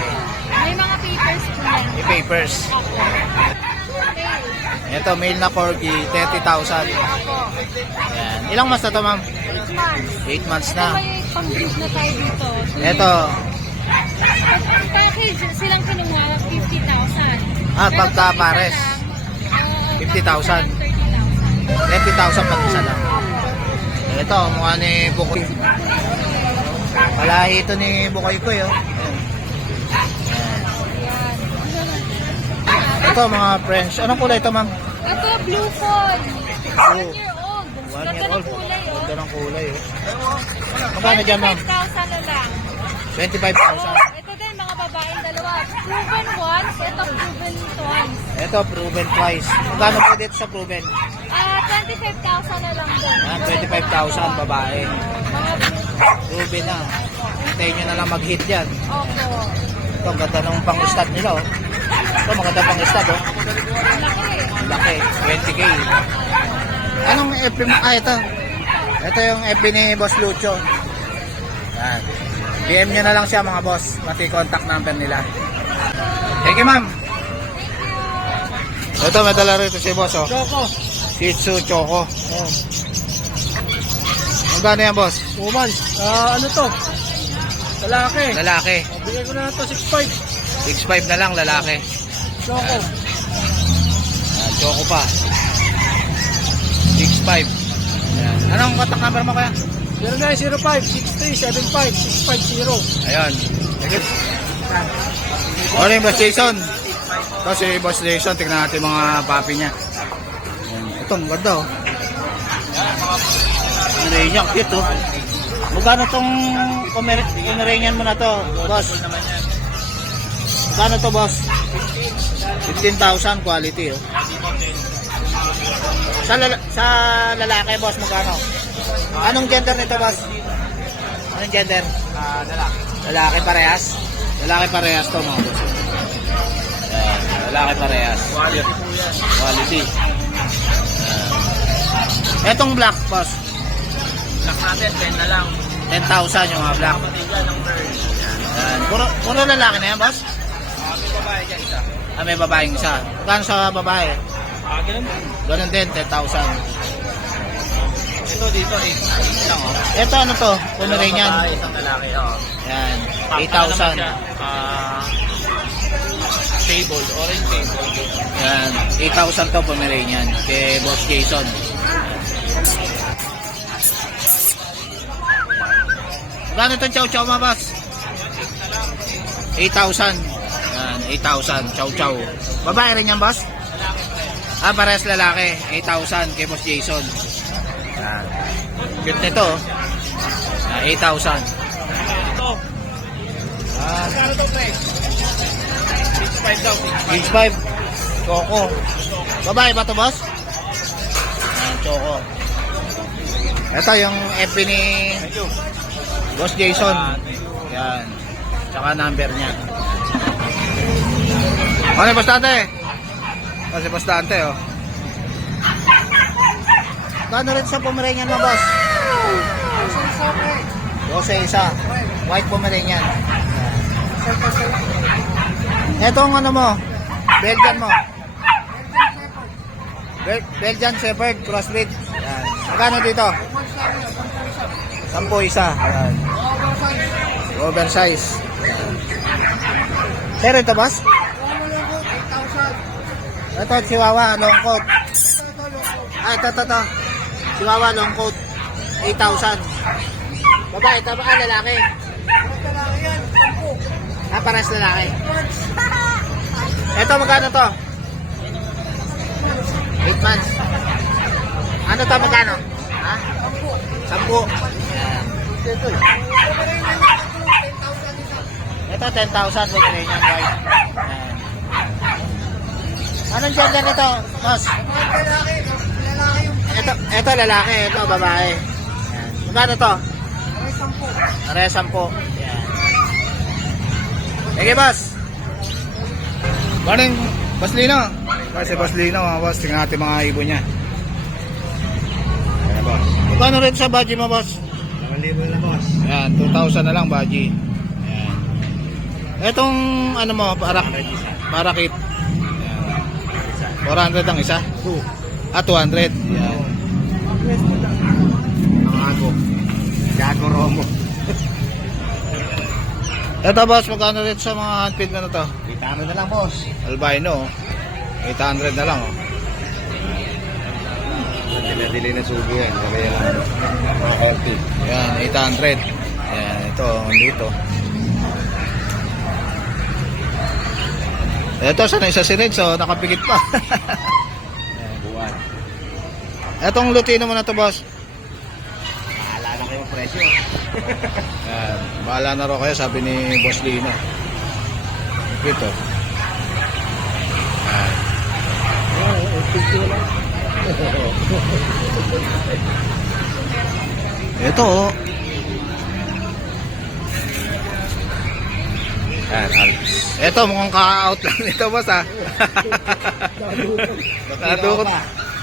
May mga papers po yan. May papers. Okay. Ito, male na corgi, 30,000. Ako. Ayan. Ilang months na to, ma'am? 8 months. 8 months Ito na. may pang-breed na tayo dito. Ito, Ang package, silang kinuha, 50,000. Ah, Pero pagka pag isa pares, lang, 50,000. 30,000. 20,000 pag isa lang. Ito, mukha ni Bukoy. Malahi ito ni Bukoy ko, yo. Yan. Ito, mga French. Anong kulay ito, ma'am? Ito, blue phone. 1 year old. 1 year Ganda old. ng kulay, oh. Ganda ng kulay, oh. Magkano dyan, ma'am? 25,000 na lang. 25,000. Ito din, mga babaeng dalawa. Proven once, ito proven twice. Ito, proven twice. Magkano po dito sa proven? 25,000 na lang doon. Yan, 25,000 babae. Mga Proven na. Hintayin nyo na lang mag-hit yan. opo. Ito, ang ganda ng pang-stud nila, oh. Ito, maganda pang-stud, oh. Laki. Laki, 20K. Anong FB mo? Ito. Ito yung FB ni Boss Lucho. Yan. PM nyo na lang siya, mga boss. Pati contact number nila. Thank you, ma'am. Ito, may dala rito si boss, oh. Choco. Shih Tzu Choco. Oh. Magkano yan, boss? 2 months. Ano to? Lalaki. Lalaki. Bigay ko na ito 6'5". 6'5 na lang, lalaki. Choco. Choco pa. 6'5. Ayan. Anong contact number mo, kaya? 0905-6375-650. Ayun. Sige. Morning, Boss Jason. Ito si Boss Jason. Tignan natin mga papi niya. Ito, maganda oh. Pomeranian, cute oh. Magkano tong Pomeranian mo na to, boss? Magkano to, boss? 15,000 quality oh. Sa lalaki, boss, magkano? Anong gender nito, boss? Anong gender? Lalaki. Lalaki parehas? Lalaki parehas to, mga boss. Ayan, lalaki parehas. Quality po yan. Quality. Etong black, boss. Black natin, 10 na lang. 10,000 yung mga black. Kapatigan ng bird. Ayan. Puro lalaki na yan, boss? May babae dyan isa. May babaeng isa. Magkano sa babae? Ganun din. Ganun din, 10,000. Ito dito, 8 lang oh. Ito ano to? Pomeranian. Babae, isang lalaki, oh. Yan, Ano 8,000. naman siya? Table, orange table. Yan, 8,000 to Pomeranian. Kay Boss Jason. Magkano itong chow chow mga boss? 8,000. Yan, 8,000. Chow chow. Babae rin yan, boss? Parehas lalaki. 8,000 kay Boss Jason. Yan. Cute nito. 8,000. Ito. Magkano to, pre? 6.5 daw. 6,500. Choco. Babae ba to, boss? Yan, choco. Ito yung FB ni Boss Jason. Yan. Tsaka number niya. Ano yung bastante? Kasi bastante, oh. Kano rin sa Pomeranian mo, boss? 12 isa. White Pomeranian. Etong ano mo? Belgian mo? Belgian Shepherd crossbreed. Yan. Magkano dito? 10 isa. Yan. Oversize. Pero ito, boss? Ito, Chihuahua, long coat. Ito. Chihuahua, long coat. 8,000. Babae, ito ba? Lalaki. Pares lalaki. Ito, magkano to? 8 months. Ano to, magkano? Ha? 10. Ito, 10,000. Pomeranian white. Anong gender nito, boss? Ito lalaki, ito babae. Magkano to? Pare 10. Yan. Sige, boss. Morning, Boss Lino. Kasi Boss Lino, mga boss, tingnan natin mga ibon niya. Ayan, boss. Magkano rin sa budget mo, boss? 2,000 na, boss. Ayan, 2,000 na lang, baji. Ayan. Etong ano mo, parakit. 400 ang isa? 200. Yan. Gago Romo. Ito, boss, magkano rin sa mga handpid mo na to? 800 na lang, boss. Albino, 800 na lang, oh. Dili na subo yan. Kaya mga healthy. Yan, 800. Yan, ito, dito. Ito, sana isa si Red, so nakapikit pa. Buwan. Etong Lutino mo na to, boss. Bahala na kayo presyo. Yan, bahala na ro kayo, sabi ni Boss Lino. Ito. Ito, oh. Ito, mukhang ka-out lang nito, boss, ha.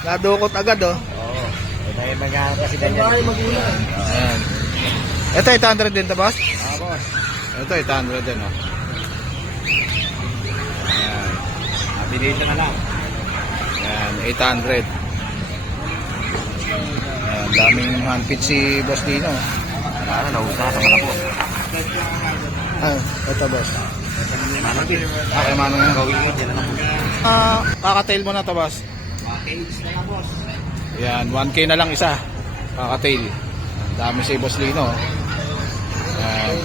Nadukot agad, oh. Oo. Ito yung mag-aaral kasi ganyan. Ayan. Ito, 800 din to, boss? Boss. Ito, 800 din, oh. Ayan. Abilita na lang. Ayan, 800. Ayan, daming handpid si Boss Dino. Wala na, nausa sa malabo. Ito, boss. Manapit. Okay, manong yan. Gawin mo, din na po. Kakatail mo na to, boss. Okay, na lang, boss. Ayan, 1K na lang isa. Kakatail. Dami si Boss Lino. Ayan.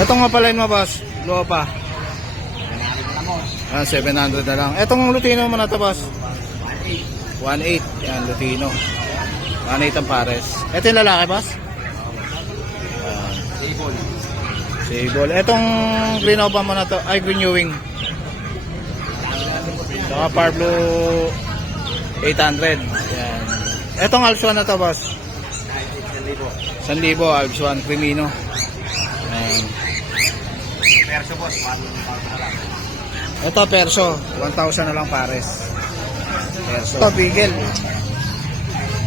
Ito nga pala mo, boss. Luwa pa. Manapit na lang, boss. Ayan, 700 na lang. Etong Lutino mo na to, boss. 1.8. Yan, Lutino. 1.8 ang pares. Ito yung lalaki, boss? Sable. Etong green opa mo na to, ay green Ewing. Saka Parblo 800. Yan. Etong Alps 1 na to, boss? 1,000. Alps 1, Crimino. Yan. Ito, Perso. 1,000 na lang pares. Perso. Ito, Beagle.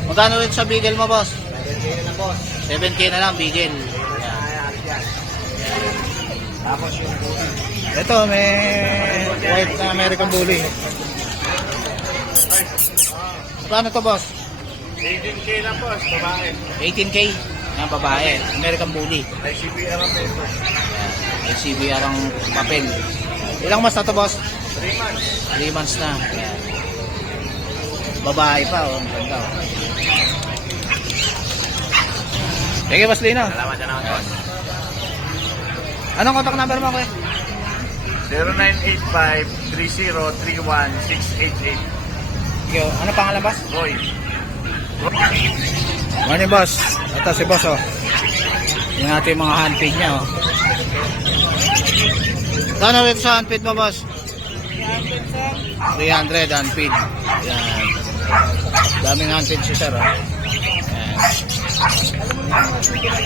Magkano rin sa Beagle mo, boss? 7K na lang, Beagle. Ito, may white na American Bully. Magkano to, boss? 18K na po, babae. 18K na babae. American Bully. ICBR ang peso. ICBR ang papel. Ilang months na to, boss? 3 months. 3 months na. Ayan. Babae pa, oh. Ang ganda, oh. Sige, boss Lino. Salamat na ako. Anong contact number mo, kuya? 0985-3031-688. Sige, ano pangalan, boss? Boy. Morning, boss. Ito si boss, oh. Yung ating mga handpid niya, oh. Kano rin sa handpid mo, boss? 300 handpid. Yan. Daming handpid si sir, oh. Yan.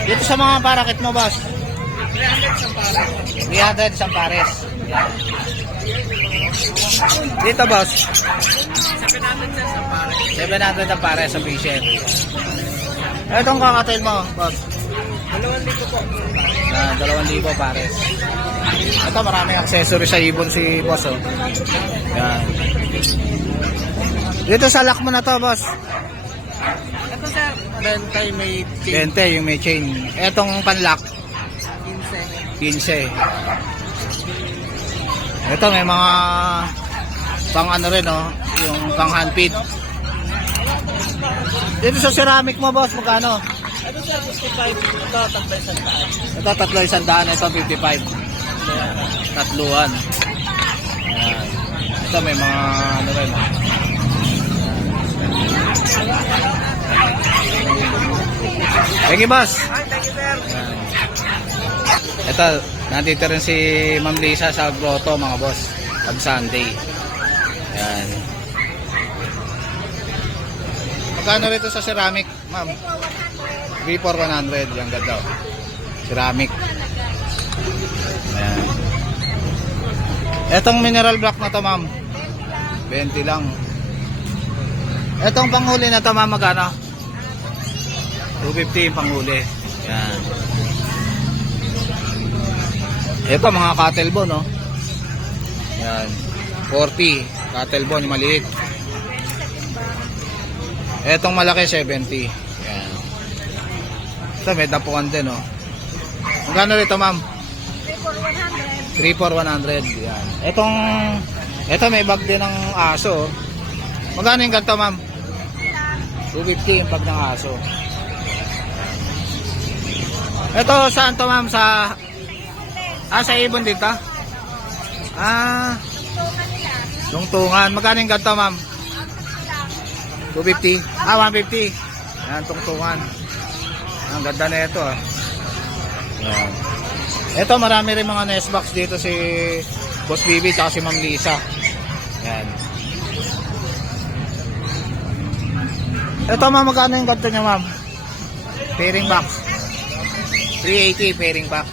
Dito sa mga parakit mo, boss? 300 isang pares. Yan. Dito, boss? 700 ang pares sa fisher. Itong kakatail mo, boss? 2,000 po. 2,000 pares. Ito, maraming accessory sa ibon si boss, oh. Yan. Dito sa lock mo na to, boss? Ito sir, Bentay may 20 yung may chain. Etong panlock, 15. Ito, may mga pang ano rin, oh. Yung pang handpid. Dito sa ceramic mo, boss, magkano? Ito sir, 55. Ito, tatlay sa taan. Ito, 300, ito 55. Tatluan. Ayan. Ito, may mga ano rin, oh. Thank you, boss. Thank you sir. Ito, nandito rin si Ma'am Lisa sa grotto, mga boss. Pag Sunday. Ayan. Magkano rito sa ceramic, ma'am? 3 for 100. Yung ganda. Ceramic. Ayan. Etong mineral block na to, ma'am. 20 lang. Etong panghuli na to, ma'am, magkano? 250 yung panghuli. Ayan. Ito, mga cattle bone, no? Ayan. 40. Cattle bone, yung maliit. Etong malaki, 70. Ayan. Ito, may dapuan din, no? Magkano rito, ma'am? 3 for 100. Ayan. Ito, may bag din ng aso. Magkano yung ganito, ma'am? 250 yung bag ng aso. Ito, saan to, ma'am? Sa ibon dito? Tungtungan. Magkano yung ganito, ma'am? 250? 150. Ayan, tungtungan. Ang ganda na ito, ah. Ayan. Ito, marami rin mga nest box dito si Boss Bibi at si Ma'am Lisa. Ayan. Ito, ma'am, magkano yung ganito niya, ma'am? Pairing box. 380 pairing box.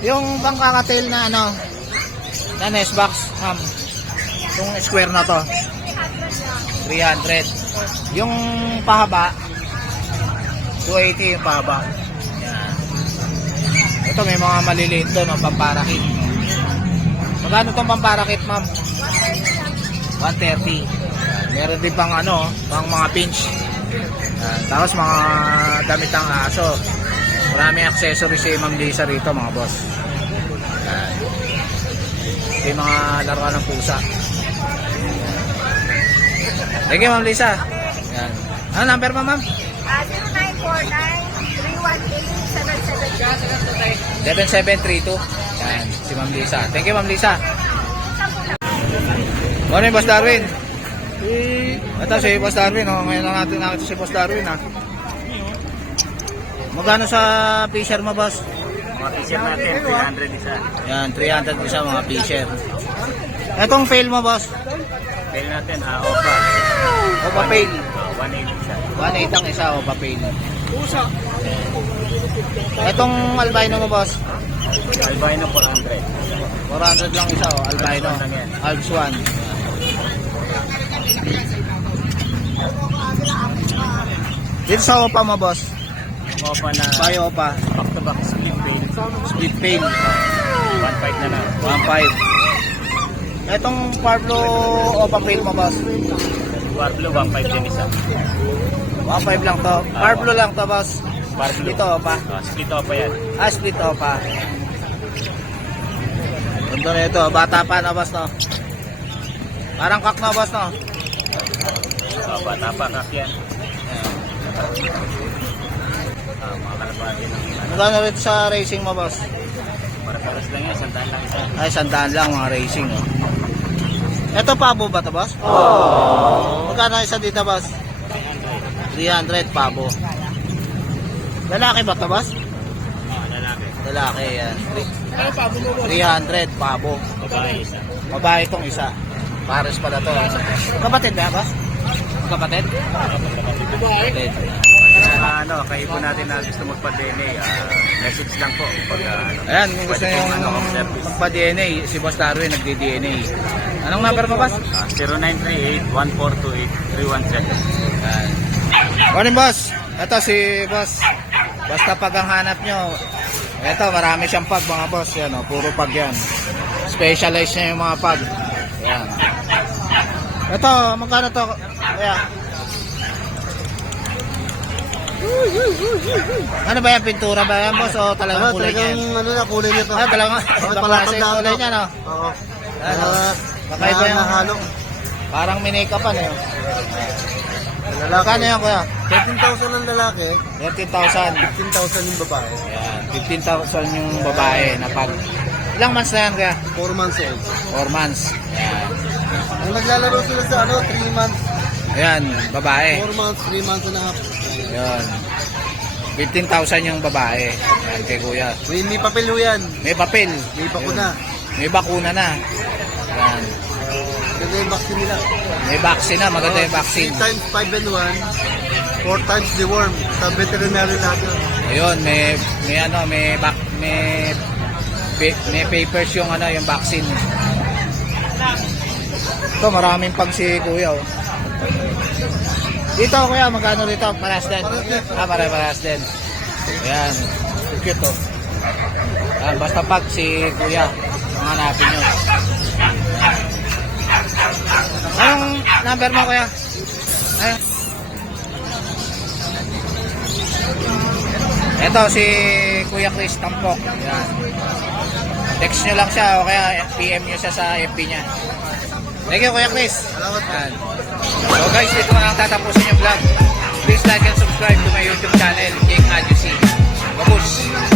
Yung pangkakatail na ano, na nest box, ma'am. Yung square na to. 300. Yung pahaba, 280 yung pahaba. Yan. Ito, may mga maliliit doon, no, pamparakit. Magkano itong pamparakit, ma'am? 130. Meron din pang ano, pang mga pinch. Tapos mga damit ng aso. Marami accessories si Ma'am Lisa rito, mga boss. Yung mga laruan ng pusa. Thank you, Ma'am Lisa. Yan. Ano number mo, ma'am? 0949-318-7732. 7732. Yan, si Ma'am Lisa. Thank you, Ma'am Lisa. Morning, Boss Darwin. Ito si Boss Darwin, oh. Ngayon lang natin nakita si Boss Darwin, ha. Magkano sa Fisher mo, boss? Mga t-shirt natin, 300 isa. Yan, 300 isa mga Fisher. Etong fail mo, boss? Fail natin, Opa. Opa fail. 180 isa. 1.8 ang isa, Opa fail. Etong albino mo, boss? Albino 400. 400 lang isa, oh. Albino. Alps 1 lang yan. Alps 1. Dito sa Opa mo, boss? Opa na Bayo Opa. back to back split fail. Split fail. 1.5 na lang. 1.5. Etong Pablo Opa fail mo, boss? Warblo 1.5 din isa. 1.5 lang to. Pablo lang to, boss. Warblo. Dito Opa. Split Opa yan. Split Opa. Ganda na ito. Bata pa na, boss, no? Parang kak na, boss, no? Bata pa kak yan. Mga kalapati ng Magkano rin sa racing mo, boss? para-paras lang yan. Sandaan lang isa. Ay, 100 lang mga racing, oh. Ito pabo ba to, boss? Oh. Magkano isa dito, boss? 300 pabo. Lalaki ba to, boss? Lalaki. Lalaki, yan. 300 pabo. Babae isa. Babae itong isa. Pares pala to. Kapatid ba, boss? Kapatid? Kapatid. Kayo po natin na gusto magpa-DNA, message lang po. Pag, Ayan, kung gusto pwede nyo pong, mag-service. magpa-DNA, si Boss Darwin nagdi-DNA. Anong number mo, boss? 0938-142-8317. Ayan. Morning, boss. Ito si boss. Basta pag ang hanap nyo, ito marami siyang pag, mga boss. Yan, oh, puro pag yan. Specialized niya yung mga pag. Ayan. Ito, magkano to? Ayan. Ano ba yan? Pintura ba yan, boss? O talagang kulay niya? ano na kulay nito. Ah, talagang ibang klase yung kulay niya, no? Oo. Ano? Kakaiba yung Nahalo. parang minake-upan, eh. Lalaki. Magkano yan, kuya? 13,000 ng lalaki, 13,000. 15,000 yung babae. Ayan, 15,000 yung babae na pag. Ilang months na yan, kaya? 4 months old. 4 months. Ayan. Kung naglalaro sila sa 3 months, Ayan, babae. 4 months, 3 months and a half. Ayan. 15,000 yung babae. Ayan, kay kuya. May papel ho yan. May papel. May bakuna. May bakuna na. Ayan. Ganda yung vaccine nila. May vaccine na, maganda yung vaccine. 3 times 5 and 1, 4 times deworm. Sa veterinary natin. Ayun, may papers yung yung vaccine. Ito, maraming pang si kuya, oh. Dito, kuya, magkano dito? Parehas din. Parehas din. Ayan. Cute, oh. Ayan, basta pag si kuya, ang hanapin nyo. Anong number mo, kuya? Ayan. Ito, si Kuya Chris Tampok. Ayan. Text nyo lang siya o kaya PM nyo siya sa FB niya. Thank you, Kuya Chris. Salamat po. Ayan. So guys, dito na lang tatapusin yung vlog. Please like and subscribe to my YouTube channel, Jake Adjusi. Babus!